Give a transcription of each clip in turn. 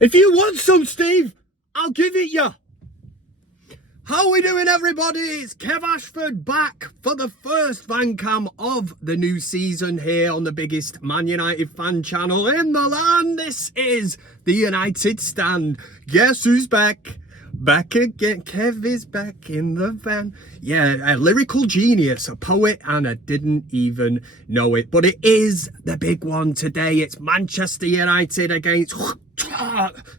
If you want some, Steve, I'll give it you. How are we doing, everybody? It's Kev Ashford back for the first fan cam of the new season here on the biggest Man United fan channel in the land. This is the United Stand. Guess who's back? Back again. Kev is back in the van. Yeah, a lyrical genius, a poet, and I didn't even know it. But it is the big one today. It's Manchester United against...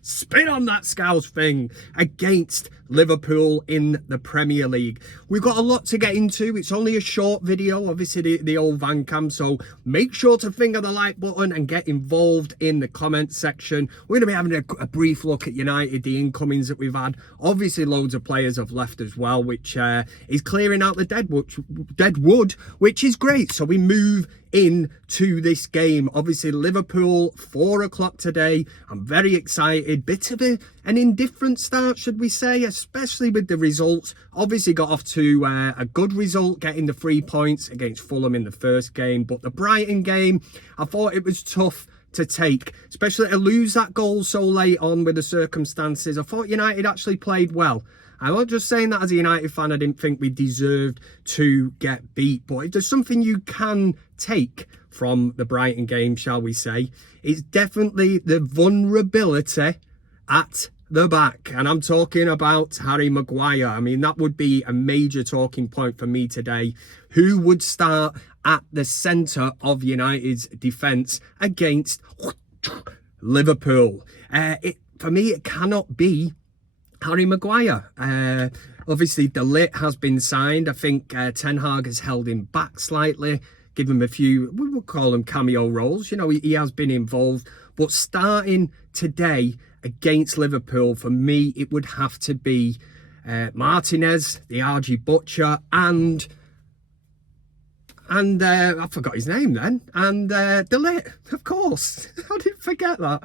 spin on that Scouse thing, against Liverpool in the Premier League. We've got a lot to get into. It's only a short video, obviously the old van cam, so make sure to finger the like button and get involved in the comment section. We're going to be having a brief look at United, the incomings that we've had. Obviously loads of players have left as well, which is clearing out the dead wood, which is great. So we move into this game. Obviously Liverpool, 4 o'clock today. I'm very excited. Bit of an indifferent start, should we say, especially with the results. Obviously got off to a good result, getting the 3 points against Fulham in the first game, but the Brighton game, I thought it was tough to take, especially to lose that goal so late on with the circumstances. I thought United actually played well. I'm not just saying that as a United fan. I didn't think we deserved to get beat. But if there's something you can take from the Brighton game, shall we say, it's definitely the vulnerability at the back. And I'm talking about Harry Maguire. I mean, that would be a major talking point for me today. Who would start at the centre of United's defence against Liverpool? For me, it cannot be Harry Maguire. Obviously, De Ligt has been signed. I think Ten Hag has held him back slightly, give him a few, we would call them cameo roles. You know, he has been involved. But starting today against Liverpool, for me, it would have to be Martinez, the RG Butcher, and I forgot his name then, and De Ligt, of course. I didn't forget that.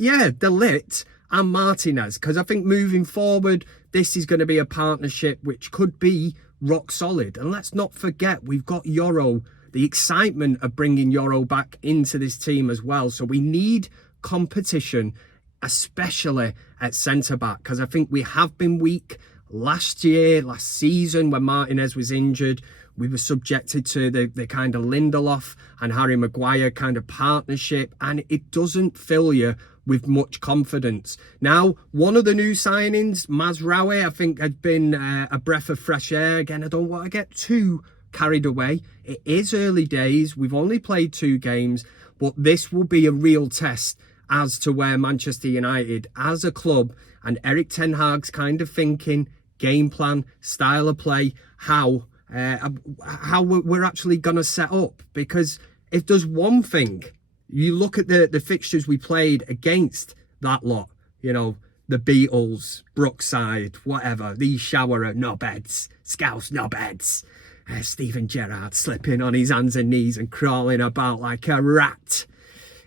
Yeah, De Ligt and Martinez, because I think moving forward, this is going to be a partnership which could be rock solid. And let's not forget, we've got Euro, the excitement of bringing Euro back into this team as well. So we need competition, especially at centre-back, because I think we have been weak last season when Martinez was injured. We were subjected to the kind of Lindelof and Harry Maguire kind of partnership, and it doesn't fill you with much confidence. Now, one of the new signings, Mazraoui, I think had been a breath of fresh air. Again, I don't want to get too carried away. It is early days. We've only played 2 games, but this will be a real test as to where Manchester United as a club and Erik Ten Hag's kind of thinking, game plan, style of play, how we're actually going to set up. Because if there's one thing, you look at the fixtures we played against that lot, you know, the Beatles, Brookside, whatever, these shower knobheads, Scouse knobheads, Steven Gerrard slipping on his hands and knees and crawling about like a rat.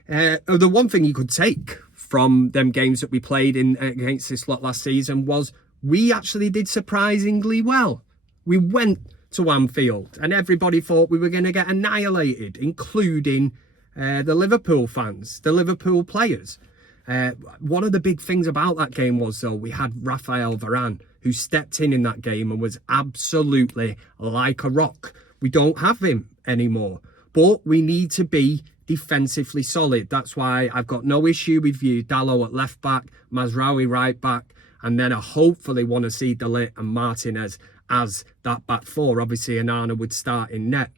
The one thing you could take from them games that we played in against this lot last season was we actually did surprisingly well. We went to Anfield and everybody thought we were going to get annihilated, including the Liverpool fans, the Liverpool players. One of the big things about that game was, though, we had Raphael Varane, who stepped in that game and was absolutely like a rock. We don't have him anymore, but we need to be defensively solid. That's why I've got no issue with you, Dalot at left back, Mazraoui right back, and then I hopefully want to see De Ligt and Martinez as that back four. Obviously, Onana would start in net.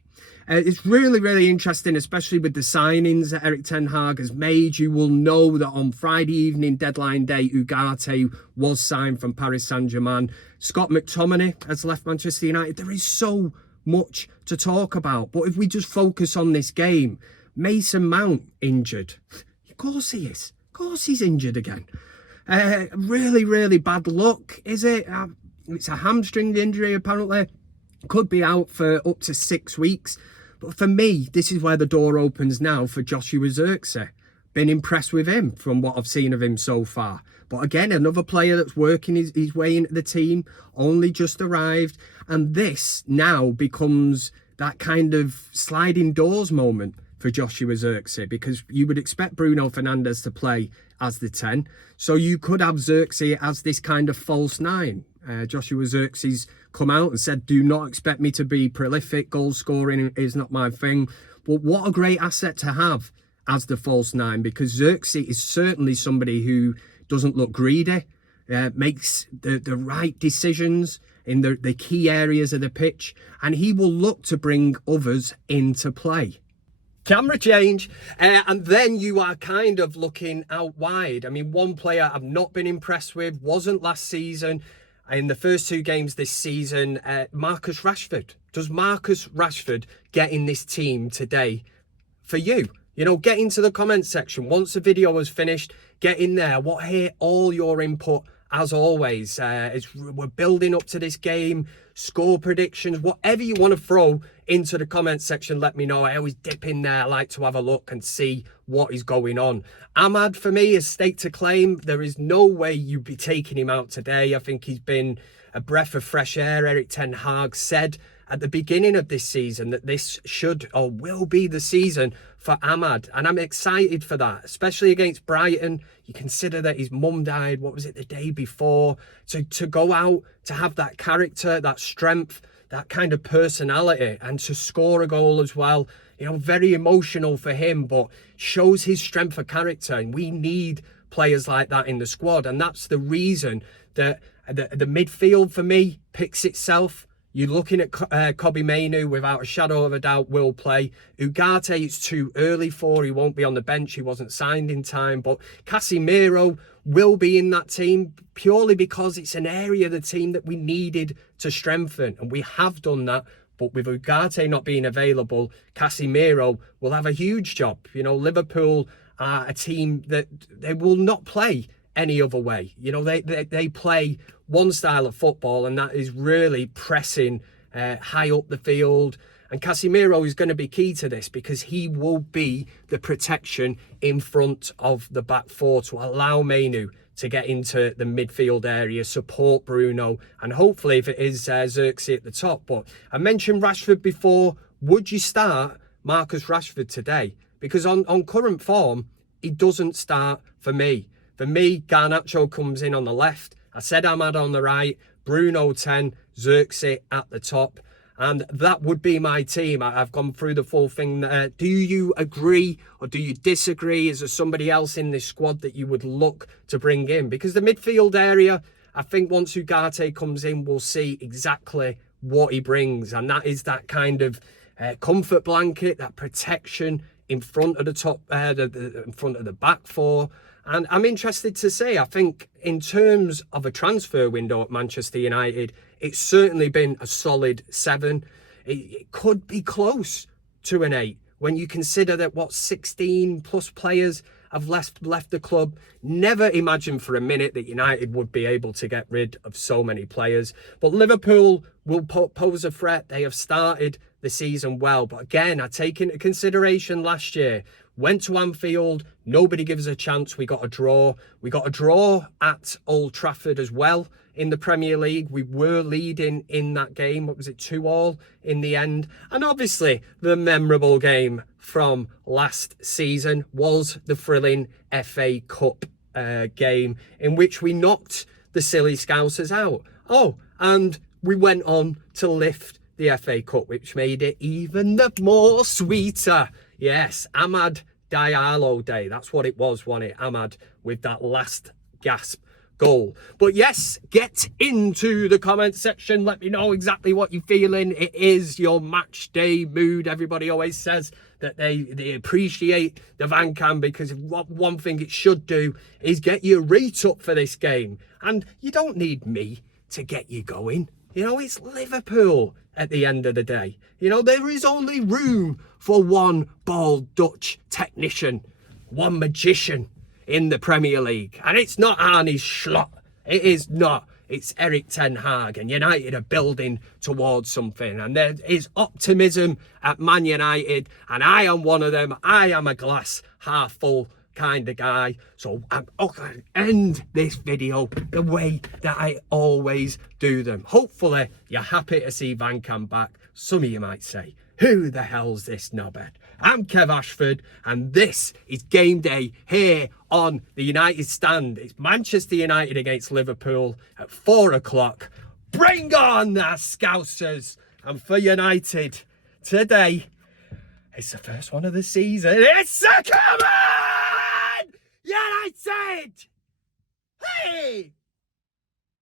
It's really, really interesting, especially with the signings that Erik Ten Hag has made. You will know that on Friday evening, deadline day, Ugarte was signed from Paris Saint-Germain. Scott McTominay has left Manchester United. There is so much to talk about. But if we just focus on this game, Mason Mount injured. Of course he is. Of course he's injured again. Really, really bad luck, is it? It's a hamstring injury, apparently. Could be out for up to 6 weeks. But for me, this is where the door opens now for Joshua Zirkzee. Been impressed with him from what I've seen of him so far. But again, another player that's working his way into the team, only just arrived. And this now becomes that kind of sliding doors moment for Joshua Zirkzee, because you would expect Bruno Fernandes to play as the 10. So you could have Xerxes as this kind of false 9. Joshua Xerxes come out and said, do not expect me to be prolific. Goal scoring is not my thing. But what a great asset to have as the false 9, because Xerxes is certainly somebody who doesn't look greedy, makes the right decisions in the key areas of the pitch, and he will look to bring others into play. Camera change, and then you are kind of looking out wide. I mean, one player I've not been impressed with, wasn't last season, in the first 2 games this season, Marcus Rashford. Does Marcus Rashford get in this team today for you? You know, get into the comment section. Once the video is finished, get in there. Hear all your input as always. We're building up to this game, score predictions, whatever you want to throw into the comment section, let me know. I always dip in there. I like to have a look and see what is going on. Amad, for me, is stake to claim. There is no way you'd be taking him out today. I think he's been a breath of fresh air. Erik ten Hag said at the beginning of this season that this should or will be the season for Amad, and I'm excited for that, especially against Brighton. You consider that his mum died, what was it, the day before, to go out, to have that character, that strength, that kind of personality, and to score a goal as well. You know, very emotional for him, but shows his strength of character, and we need players like that in the squad. And that's the reason that the midfield for me picks itself. You're looking at Kobbie Mainoo, without a shadow of a doubt, will play. Ugarte, it's too early for. He won't be on the bench. He wasn't signed in time. But Casemiro will be in that team purely because it's an area of the team that we needed to strengthen. And we have done that. But with Ugarte not being available, Casemiro will have a huge job. You know, Liverpool are a team that they will not play any other way. You know, they play one style of football, and that is really pressing high up the field. And Casemiro is going to be key to this because he will be the protection in front of the back four to allow Mainoo to get into the midfield area, support Bruno, and hopefully if it is Xerxes at the top. But I mentioned Rashford before. Would you start Marcus Rashford today? Because on current form, he doesn't start for me. For me, Garnacho comes in on the left. I said Amad on the right, Bruno 10, Xerxes at the top. And that would be my team. I've gone through the full thing. Do you agree or do you disagree? Is there somebody else in this squad that you would look to bring in? Because the midfield area, I think once Ugarte comes in, we'll see exactly what he brings. And that is that kind of comfort blanket, that protection in front of the top, in front of the back four. And I'm interested to say, I think in terms of a transfer window at Manchester United, it's certainly been a solid 7. It could be close to an 8 when you consider that 16 plus players have left the club. Never imagined for a minute that United would be able to get rid of so many players. But Liverpool will pose a threat. They have started the season well. But again, I take into consideration last year, went to Anfield, nobody gives a chance. We got a draw. We got a draw at Old Trafford as well in the Premier League. We were leading in that game. What was it, 2-2 in the end? And obviously, the memorable game from last season was the thrilling FA Cup game in which we knocked the silly Scousers out. Oh, and we went on to lift the FA Cup, which made it even more sweeter. Yes, Amad Diallo Day. That's what it was, wasn't it? Amad with that last gasp goal. But yes, get into the comment section. Let me know exactly what you're feeling. It is your match day mood. Everybody always says that they appreciate the Van Cam because one thing it should do is get you rate up for this game. And you don't need me to get you going. You know, it's Liverpool at the end of the day. You know, there is only room for one bald Dutch technician, one magician in the Premier League. And it's not Arne Slot. It is not. It's Erik ten Hag, and United are building towards something. And there is optimism at Man United, and I am one of them. I am a glass half full kind of guy. So I'm going to end this video the way that I always do them. Hopefully you're happy to see Van Cam back. Some of you might say, who the hell's this knobhead? I'm Kev Ashford, and this is game day here on the United Stand. It's Manchester United against Liverpool at 4 o'clock. Bring on the Scousers! And for United, today, it's the first one of the season. It's a come on! United! Hey!